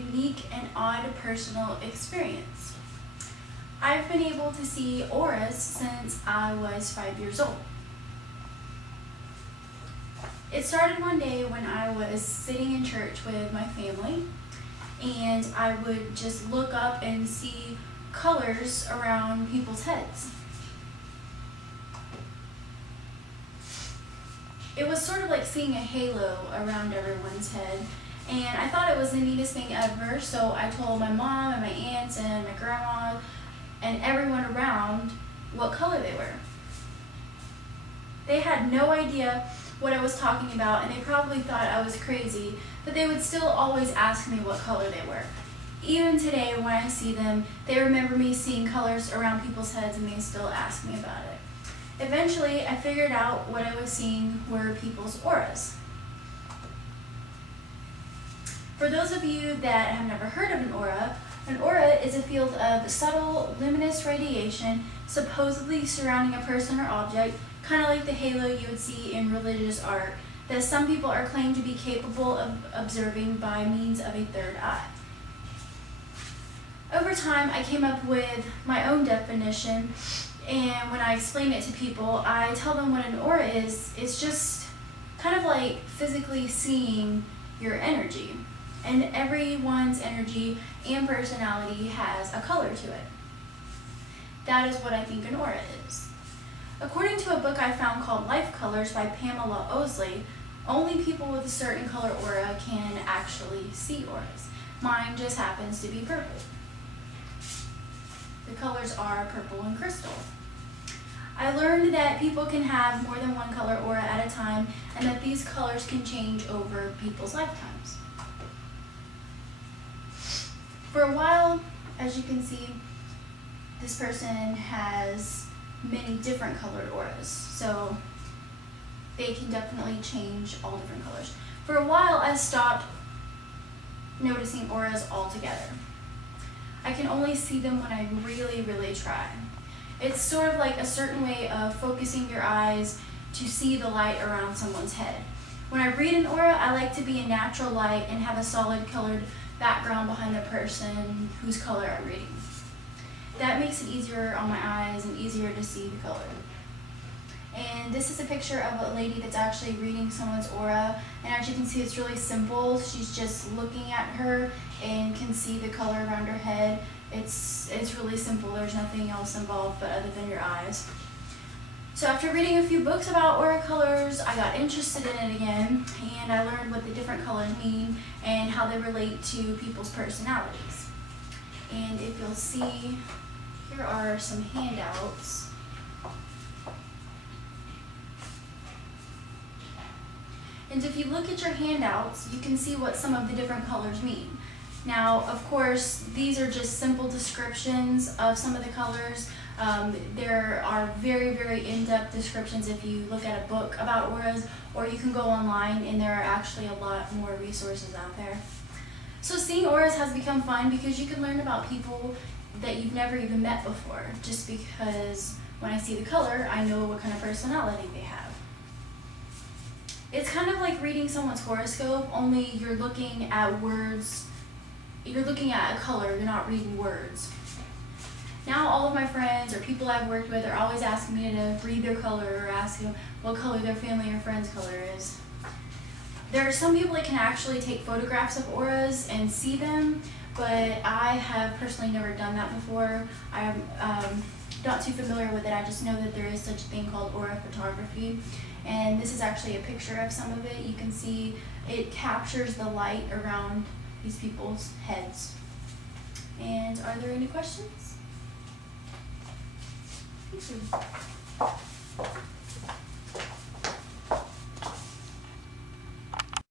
unique and odd personal experience. I've been able to see auras since I was 5 years old. It started one day when I was sitting in church with my family, and I would just look up and see colors around people's heads. It was sort of like seeing a halo around everyone's head, and I thought it was the neatest thing ever, so I told my mom and my aunts and my grandma and everyone around what color they were. They had no idea what I was talking about, and they probably thought I was crazy, but they would still always ask me what color they were. Even today, when I see them, they remember me seeing colors around people's heads, and they still ask me about it. Eventually, I figured out what I was seeing were people's auras. For those of you that have never heard of an aura is a field of subtle, luminous radiation supposedly surrounding a person or object, kind of like the halo you would see in religious art, that some people are claimed to be capable of observing by means of a third eye. Over time, I came up with my own definition, and when I explain it to people, I tell them what an aura is. It's just kind of like physically seeing your energy. And everyone's energy and personality has a color to it. That is what I think an aura is. According to a book I found called Life Colors by Pamela Osley, only people with a certain color aura can actually see auras. Mine just happens to be purple. The colors are purple and crystal. I learned that people can have more than one color aura at a time, and that these colors can change over people's lifetimes. For a while, as you can see, this person has many different colored auras, so they can definitely change all different colors. For a while, I stopped noticing auras altogether. I can only see them when I really, really try. It's sort of like a certain way of focusing your eyes to see the light around someone's head. When I read an aura, I like to be a natural light and have a solid colored background behind the person whose color I'm reading. That makes it easier on my eyes and easier to see the color. And this is a picture of a lady that's actually reading someone's aura, and as you can see, it's really simple. She's just looking at her and can see the color around her head. It's really simple. There's nothing else involved but other than your eyes. So after reading a few books about aura colors, I got interested in it again, and I learned what the different colors mean and how they relate to people's personalities. And if you'll see, here are some handouts. And if you look at your handouts, you can see what some of the different colors mean. Now, of course, these are just simple descriptions of some of the colors. There are very, very in-depth descriptions if you look at a book about auras, or you can go online and there are actually a lot more resources out there. So seeing auras has become fun because you can learn about people that you've never even met before, just because when I see the color, I know what kind of personality they have. It's kind of like reading someone's horoscope, only you're looking at words. You're looking at a color, you're not reading words. Now all of my friends or people I've worked with are always asking me to read their color or ask them what color their family or friend's color is. There are some people that can actually take photographs of auras and see them, but I have personally never done that before. I'm not too familiar with it. I just know that there is such a thing called aura photography, and this is actually a picture of some of it. You can see it captures the light around these people's heads. And are there any questions? Thank you.